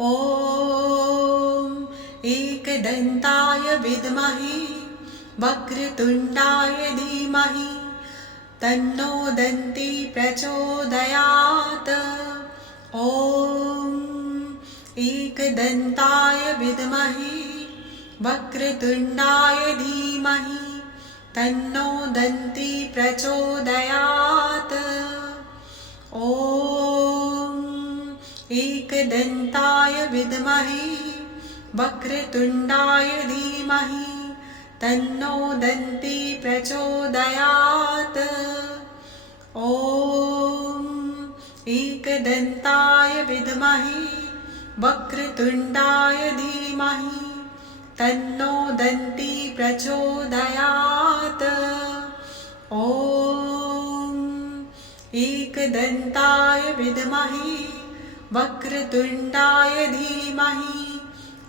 ॐ एकदन्ताय विद्महे वक्रतुण्डाय धीमहि तन्नो दन्ती प्रचोदयात्। ॐ एकदन्ताय विद्महे वक्रतुण्डाय धीमहि तन्नो दन्ती प्रचोदयात्। ॐ एकदन्ताय विद्महे वक्रतुण्डाय धीमहि तन्नो दन्ती प्रचोदयात्। ॐ एकदन्ताय विद्महे वक्रतुण्डाय धीमहि तन्नो दन्ती प्रचोदयात्। ॐ एकदन्ताय विद्महे वक्रतुण्डाय धीमहि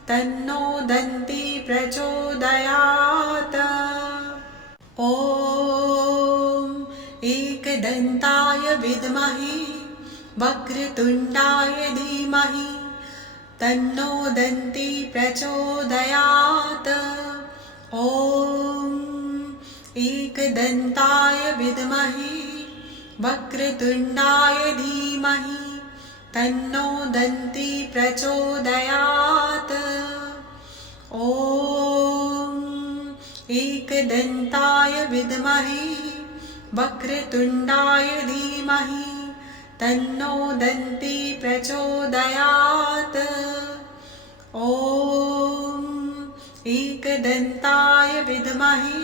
तन्नो दन्ती प्रचोदयात्। ॐ एकदन्ताय विद्महे वक्रतुण्डाय धीमहि तन्नो दन्ती प्रचोदयात्। ॐ एकदन्ताय विद्महे वक्रतुण्डाय धीमहि तन्नो दन्ती प्रचोदयात्। ॐ एकदन्ताय विद्महे वक्रतुण्डाय धीमहि तन्नो दन्ती प्रचोदयात्। ॐ एकदन्ताय विद्महे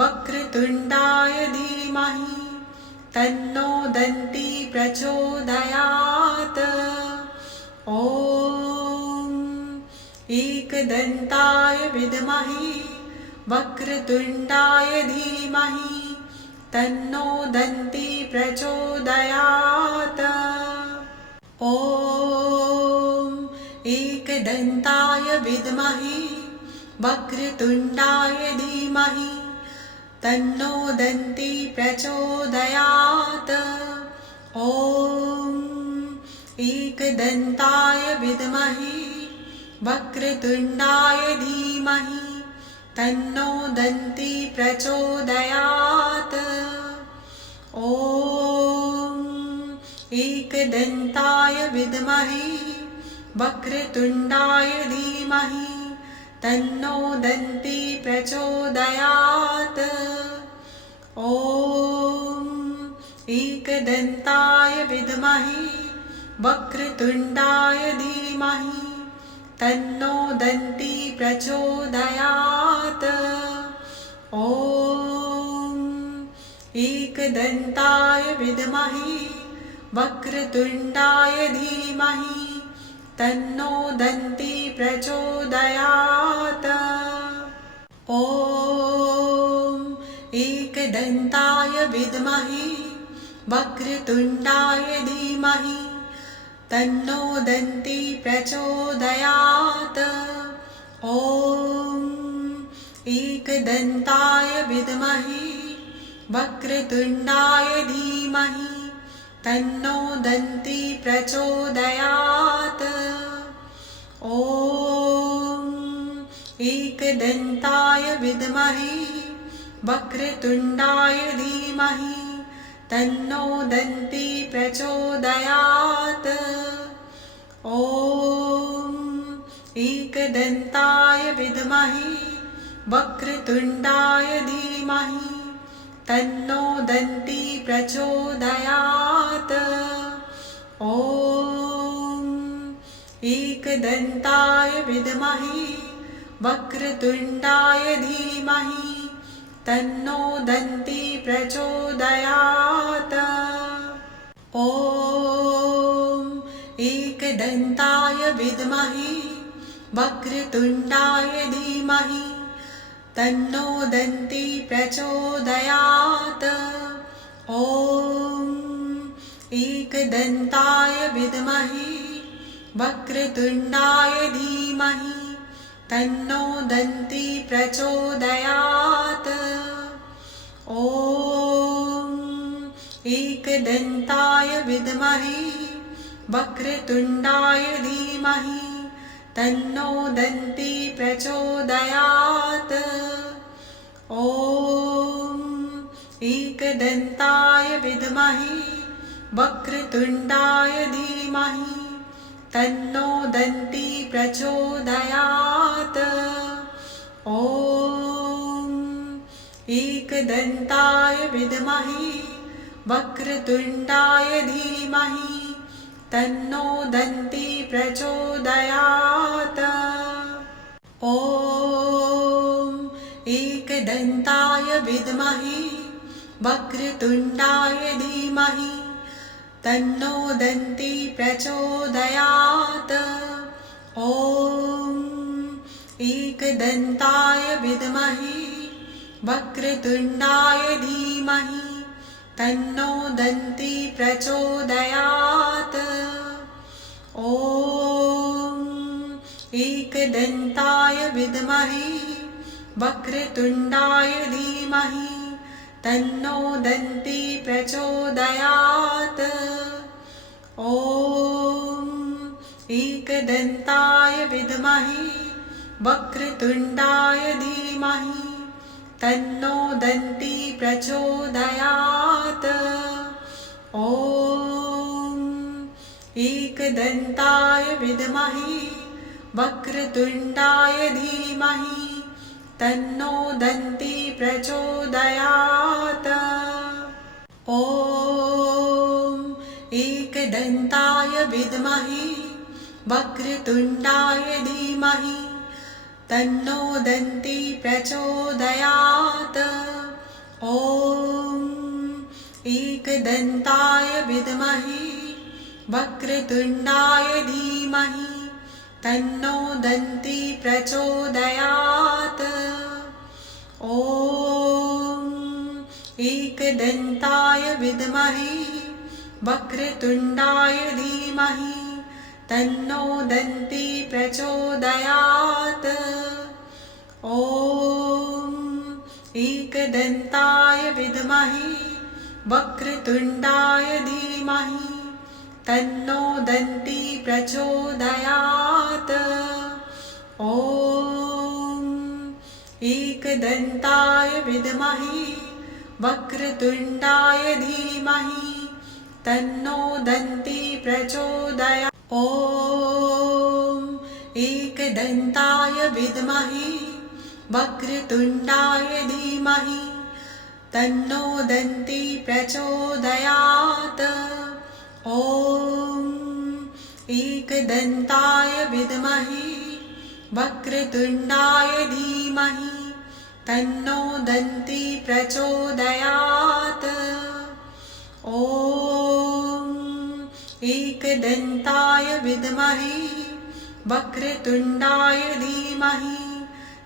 वक्रतुण्डाय धीमहि तन्नो दन्ती प्रचोदयात्। ॐ एकदन्ताय विद्महे वक्रतुण्डाय धीमहि तन्नो दन्ती प्रचोदयात्। ॐ एकदन्ताय विद्महे वक्रतुण्डाय धीमहि तन्नो दन्ती प्रचोदयात्। ॐ एकदन्ताय विद्महे वक्रतुण्डाय धीमहि तन्नो दन्ती प्रचोदयात्। ॐ एकदन्ताय विद्महे वक्रतुण्डाय धीमहि तन्नो दन्ती प्रचोदयात्। ॐ एकदन्ताय विद्महे वक्रतुण्डाय धीमहि तन्नो दन्ती प्रचोदयात्। ॐ एकदन्ताय विद्महे वक्रतुण्डाय धीमहि तन्नो दन्ती प्रचोदयात्। ॐ एकदन्ताय विद्महे वक्रतुण्डाय धीमहि तन्नो दन्ती प्रचोदयात्। ॐ एकदन्ताय विद्महे वक्रतुण्डाय धीमहि तन्नो दन्ती प्रचोदयात्। ॐ एकदन्ताय विद्महे वक्रतुण्डाय धीमहि तन्नो दन्ती प्रचोदयात्। ॐ एकदन्ताय विद्महे वक्रतुण्डाय धीमहि तन्नो दन्ती प्रचोदयात्। ॐ एकदन्ताय विद्महे वक्रतुण्डाय धीमहि तन्नो दन्ती प्रचोदयात्। ॐ एकदन्ताय विद्महे वक्रतुण्डाय धीमहि तन्नो दन्ती प्रचोदयात्। ॐ एकदन्ताय विद्महे वक्रतुण्डाय धीमहि तन्नो दन्ती प्रचोदयात्। ॐ एकदन्ताय विद्महे वक्रतुण्डाय धीमहि तन्नो दन्ती प्रचोदयात्। ॐ एकदन्ताय विद्महे वक्रतुण्डाय धीमहि तन्नो दन्ती प्रचोदयात्। ॐ एकदन्ताय विद्महे वक्रतुण्डाय धीमहि तन्नो दन्ती प्रचोदयात्। ॐ एकदन्ताय विद्महे वक्रतुण्डाय धीमहि तन्नो दन्ती प्रचोदयात्। ॐ एकदन्ताय विद्महे वक्रतुण्डाय धीमहि तन्नो दन्ती प्रचोदयात्। ॐ एकदन्ताय विद्महे वक्रतुण्डाय धीमहि तन्नो दन्ती प्रचोदयात्। ॐ एकदन्ताय विद्महे वक्रतुण्डाय धीमहि तन्नो दन्ती प्रचोदयात्। ॐ एकदन्ताय विद्महे वक्रतुण्डाय धीमहि तन्नो दन्ती प्रचोदयात्। ॐ एकदन्ताय विद्महे वक्रतुण्डाय धीमहि तन्नो दन्ती प्रचोदयात्। ॐ एकदन्ताय विद्महे वक्रतुण्डाय धीमहि तन्नो दन्ती प्रचोदयात्। ॐ एकदन्ताय विद्महे वक्रतुण्डाय धीमहि तन्नो दन्ती प्रचोदयात्। ॐ एकदन्ताय विद्महे वक्रतुण्डाय धीमहि तन्नो दन्ती प्रचोदयात्। ॐ एकदन्ताय विद्महे वक्रतुण्डाय धीमहि तन्नो दन्ती प्रचोदयात्। ॐ एकदन्ताय विद्महे वक्रतुण्डाय धीमहि तन्नो दन्ती प्रचोदयात्। ॐ एकदन्ताय विद्महे वक्रतुण्डाय धीमहि तन्नो दन्ती प्रचोदयात्। ॐ एकदन्ताय विद्महे वक्रतुण्डाय धीमहि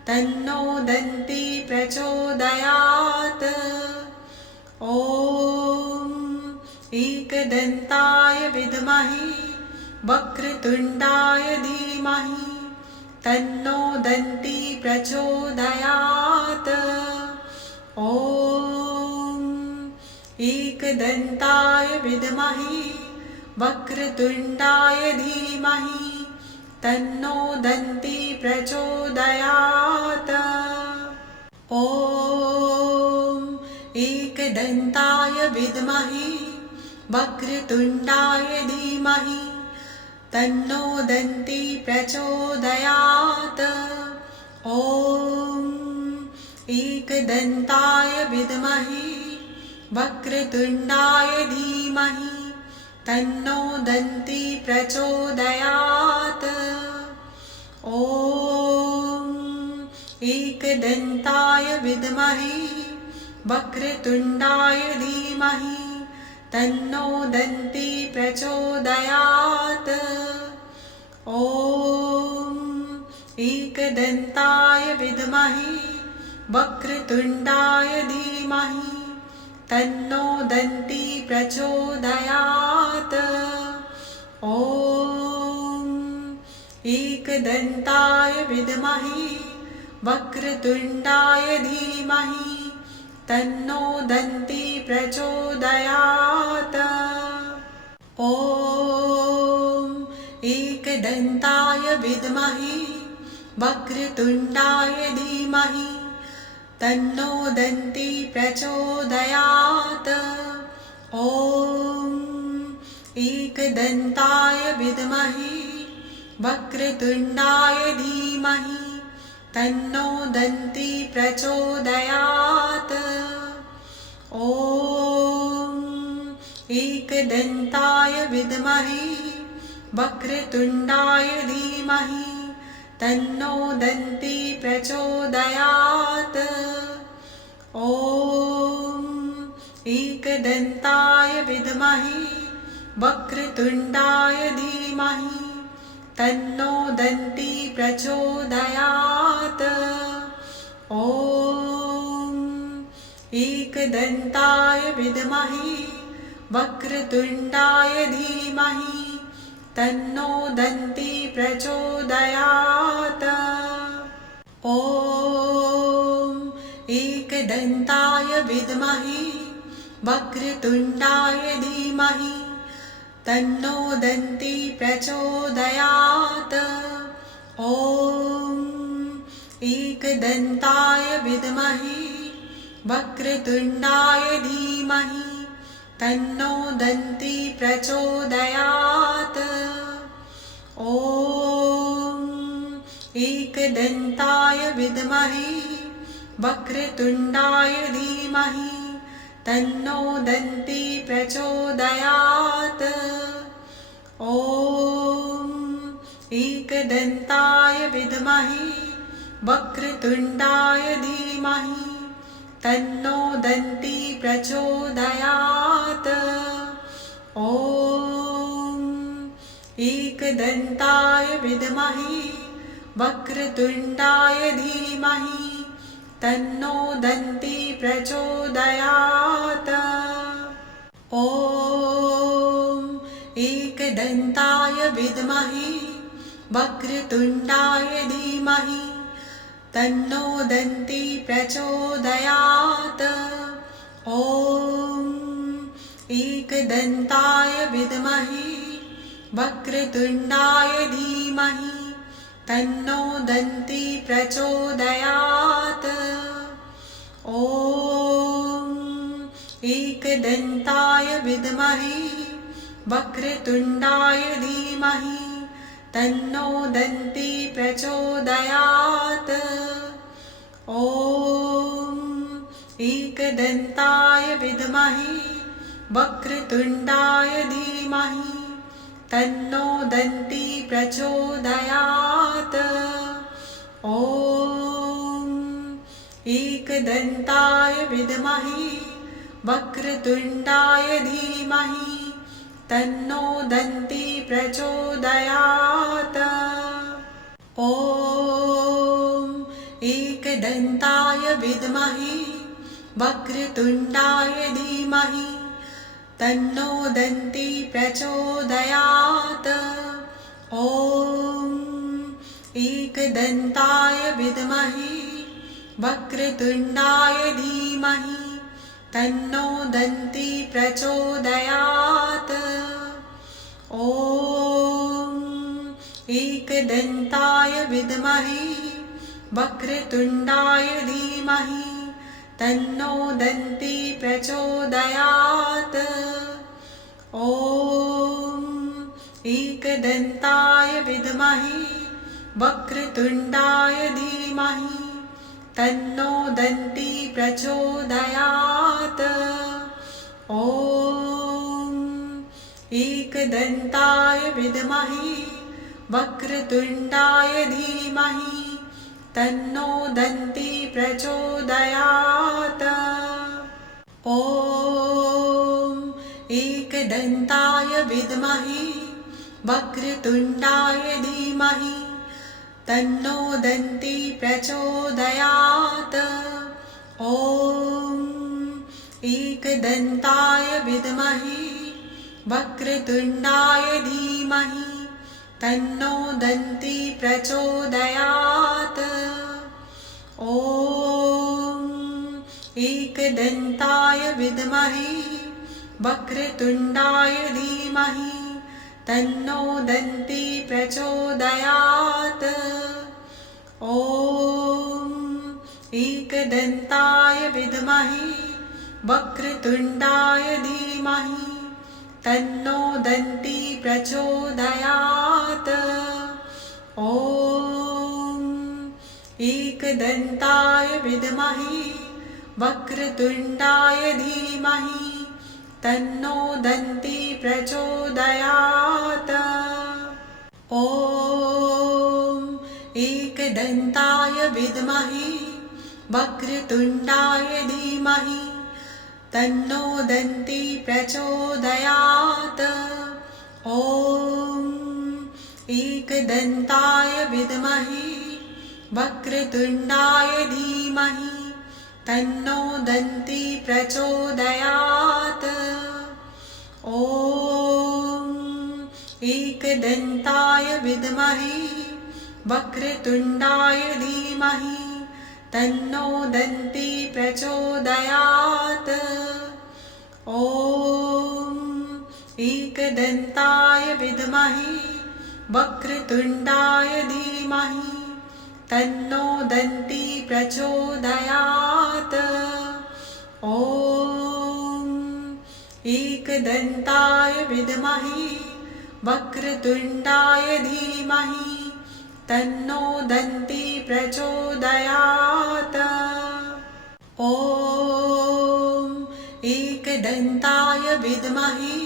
तन्नो दन्ती प्रचोदयात्। ॐ एकदन्ताय विद्महे वक्रतुण्डाय धीमहि तन्नो दन्ती प्रचोदयात्। ॐ एकदन्ताय विद्महे वक्रतुण्डाय धीमहि तन्नो दन्ती प्रचोदयात्। ॐ एकदन्ताय विद्महे वक्रतुण्डाय धीमहि तन्नो दन्ती प्रचोदयात्। ॐ एकदन्ताय विद्महे वक्रतुण्डाय धीमहि तन्नो दन्ती प्रचोदयात्। ॐ एकदन्ताय विद्महे वक्रतुण्डाय धीमहि तन्नो दन्ती प्रचोदयात्। ॐ एकदन्ताय विद्महे वक्रतुण्डाय धीमहि तन्नो दन्ती प्रचोदयात्। ॐ एकदन्ताय विद्महे वक्रतुण्डाय धीमहि तन्नो दन्ती प्रचोदयात्। ॐ एकदन्ताय विद्महे वक्रतुण्डाय धीमहि तन्नो दन्ती प्रचोदयात्। ॐ एकदन्ताय विद्महे वक्रतुण्डाय धीमहि तन्नो दन्ती प्रचोदयात्। ॐ एकदन्ताय विद्महे वक्रतुण्डाय धीमहि तन्नो दन्ती प्रचोदयात्। ॐ एकदन्ताय विद्महे वक्रतुण्डाय धीमहि तन्नो दन्ती प्रचोदयात्। ॐ एकदन्ताय विद्महे वक्रतुण्डाय धीमहि तन्नो दन्ती प्रचोदयात्। ॐ एकदन्ताय विद्महे वक्रतुण्डाय धीमहि तन्नो दन्ती प्रचोदयात्। ॐ एकदन्ताय विद्महे वक्रतुण्डाय धीमहि तन्नो दन्ती प्रचोदयात्। ॐ एकदन्ताय विद्महे वक्रतुण्डाय धीमहि तन्नो दन्ती प्रचोदयात्। ॐ एकदन्ताय विद्महे वक्रतुण्डाय धीमहि तन्नो दन्ती प्रचोदयात्। ॐ एकदन्ताय विद्महे वक्रतुण्डाय धीमहि तन्नो दन्ती प्रचोदयात्। ॐ एकदन्ताय विद्महे वक्रतुण्डाय धीमहि तन्नो दन्ती प्रचोदयात्। ॐ एकदन्ताय विद्महे वक्रतुण्डाय धीमहि तन्नो दन्ती प्रचोदयात्। ॐ एकदन्ताय विद्महे वक्रतुण्डाय धीमहि तन्नो दन्ती प्रचोदयात्। ॐ एकदन्ताय विद्महे वक्रतुण्डाय धीमहि तन्नो दन्ती प्रचोदयात्। ॐ एकदन्ताय विद्महे वक्रतुण्डाय धीमहि तन्नो दन्ती प्रचोदयात्। ॐ एकदन्ताय विद्महे वक्रतुण्डाय धीमहि तन्नो दन्ती प्रचोदयात्। ॐ एकदन्ताय विद्महे वक्रतुण्डाय धीमहि तन्नो दन्ती प्रचोदयात्। ॐ एकदन्ताय विद्महे वक्रतुण्डाय धीमहि तन्नो दन्ती प्रचोदयात्। ॐ एकदन्ताय विद्महे वक्रतुण्डाय धीमहि तन्नो दन्ती प्रचोदयात्। ॐ एकदन्ताय विद्महे वक्रतुण्डाय धीमहि तन्नो दन्ती प्रचोदयात्। ॐ एकदन्ताय विद्महे वक्रतुण्डाय धीमहि तन्नो दन्ती प्रचोदयात्। ॐ एकदन्ताय विद्महे वक्रतुण्डाय धीमहि तन्नो दन्ती प्रचोदयात्। ॐ एकदन्ताय विद्महे वक्रतुण्डाय धीमहि तन्नो दन्ती प्रचोदयात्। ॐ एकदन्ताय विद्महे वक्रतुण्डाय धीमहि तन्नो दन्ती प्रचोदयात्। ॐ एकदन्ताय विद्महे वक्रतुण्डाय धीमहि तन्नो दन्ती प्रचोदयात्। ॐ एकदन्ताय विद्महे वक्रतुण्डाय धीमहि तन्नो दन्ती प्रचोदयात्। ॐ एकदन्ताय विद्महे वक्रतुण्डाय धीमहि तन्नो दन्ती प्रचोदयात्। ॐ एकदन्ताय विद्महे वक्रतुण्डाय धीमहि तन्नो दन्ती प्रचोदयात्। ॐ एकदन्ताय विद्महे वक्रतुण्डाय धीमहि तन्नो दन्ती प्रचोदयात्। ॐ एकदन्ताय विद्महे वक्रतुण्डाय धीमहि तन्नो दन्ती प्रचोदयात्। ॐ एकदन्ताय विद्महे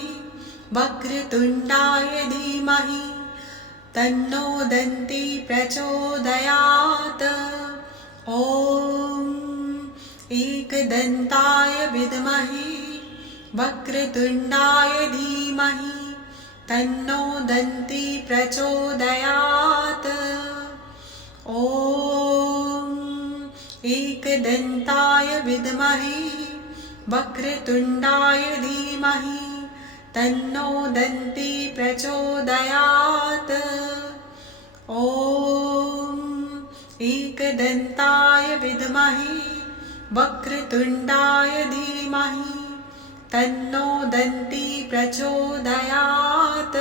वक्रतुण्डाय धीमहि तन्नो दन्ती प्रचोदयात्। ॐ एकदन्ताय विद्महे वक्रतुण्डाय धीमहि तन्नो दन्ती प्रचोदयात्। ॐ एकदन्ताय विद्महे वक्रतुण्डाय धीमहि तन्नो दन्ती प्रचोदयात्। ॐ एकदन्ताय विद्महे वक्रतुण्डाय धीमहि तन्नो दन्ती प्रचोदयात्।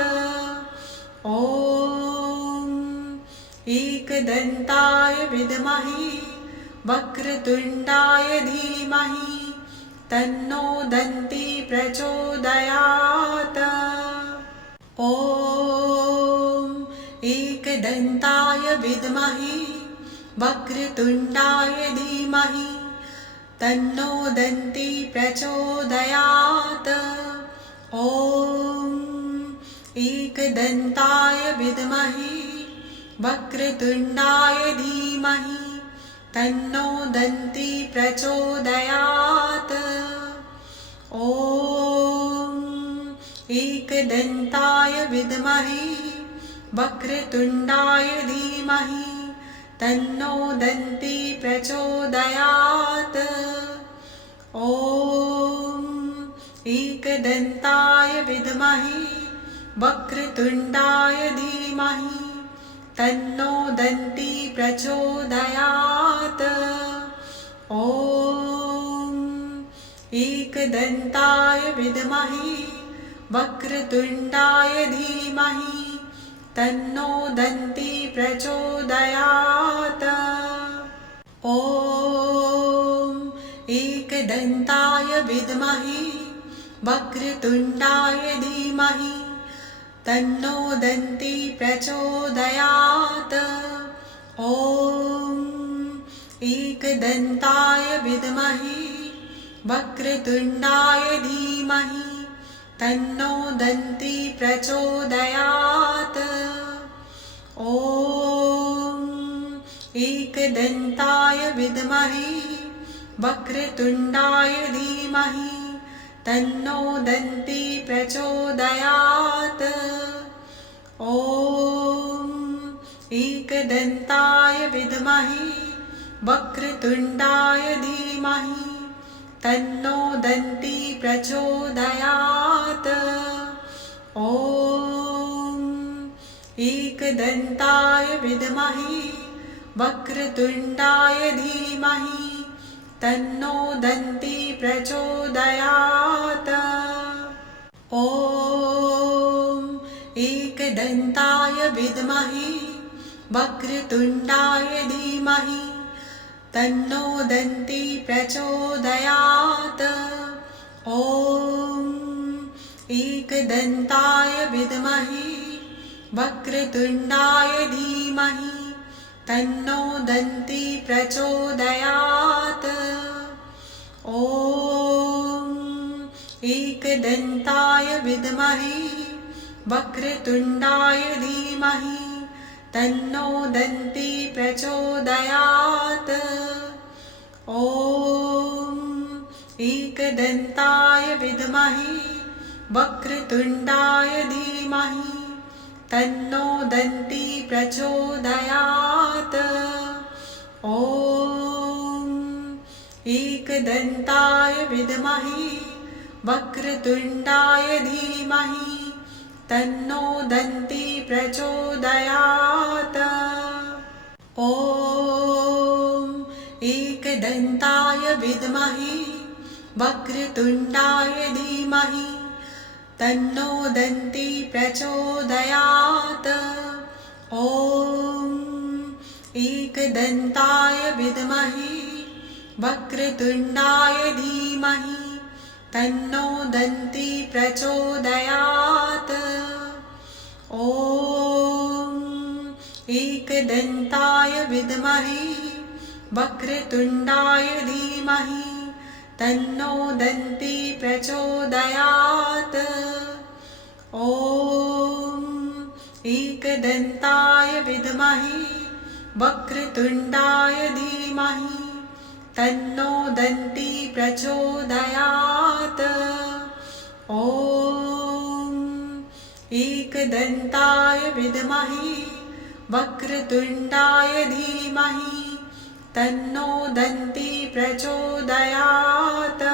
ॐ एकदन्ताय विद्महे वक्रतुण्डाय धीमहि तन्नो दन्ती प्रचोदयात्। ॐ एकदन्ताय विद्महे वक्रतुण्डाय धीमहि तन्नो दन्ती प्रचोदयात्। ॐ एकदन्ताय विद्महे वक्रतुण्डाय धीमहि तन्नो दन्ती प्रचोदयात्। ॐ एकदन्ताय विद्महे वक्रतुण्डाय धीमहि तन्नो दन्ती प्रचोदयात्। ॐ एकदन्ताय विद्महे वक्रतुण्डाय धीमहि तन्नो दन्ती प्रचोदयात्। ॐ एकदन्ताय विद्महे वक्रतुण्डाय धीमहि तन्नो दन्ती प्रचोदयात्। ॐ एकदन्ताय विद्महे वक्रतुण्डाय धीमहि तन्नो दन्ती प्रचोदयात्। ॐ एकदन्ताय विद्महे वक्रतुण्डाय धीमहि तन्नो दन्ती प्रचोदयात्। ॐ एकदन्ताय विद्महे वक्रतुण्डाय धीमहि तन्नो दन्ती प्रचोदयात्। ॐ एकदन्ताय विद्महे वक्रतुण्डाय धीमहि तन्नो दन्ती प्रचोदयात्। ॐ एकदन्ताय विद्महे वक्रतुण्डाय धीमहि तन्नो दन्ती प्रचोदयात्। ॐ एकदन्ताय विद्महे वक्रतुण्डाय धीमहि तन्नो दन्ती प्रचोदयात्। ॐ एकदन्ताय विद्महे वक्रतुण्डाय धीमहि तन्नो दन्ती प्रचोदयात्। ॐ एकदन्ताय विद्महे वक्रतुण्डाय धीमहि तन्नो दन्ती प्रचोदयात्। ॐ एकदन्ताय विद्महे वक्रतुण्डाय धीमहि तन्नो दन्ती प्रचोदयात्। ॐ एकदन्ताय विद्महे वक्रतुण्डाय धीमहि तन्नो दन्ती प्रचोदयात्। ॐ एकदन्ताय विद्महे वक्रतुण्डाय धीमहि तन्नो दन्ती प्रचोदयात्। ॐ एकदन्ताय विद्महे वक्रतुण्डाय धीमहि तन्नो दन्ती प्रचोदयात्। ॐ एकदन्ताय विद्महे वक्रतुण्डाय धीमहि तन्नो दन्ती प्रचोदयात्। ॐ एकदन्ताय विद्महे वक्रतुण्डाय धीमहि तन्नो दन्ती प्रचोदयात्। ॐ एकदन्ताय विद्महे वक्रतुण्डाय धीमहि तन्नो दन्ती प्रचोदयात्।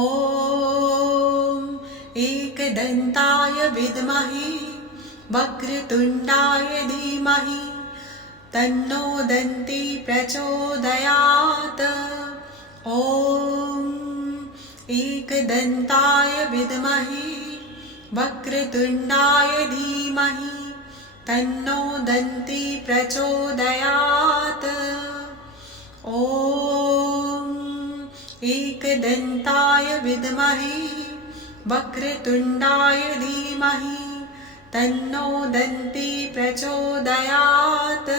ॐ एकदन्ताय विद्महे वक्रतुण्डाय धीमहि तन्नो दन्ती प्रचोदयात्। ॐ एकदन्ताय विद्महे वक्रतुण्डाय धीमहि तन्नो दन्ती प्रचोदयात्। ॐ एकदन्ताय विद्महे वक्रतुण्डाय धीमहि तन्नो दन्ती प्रचोदयात्।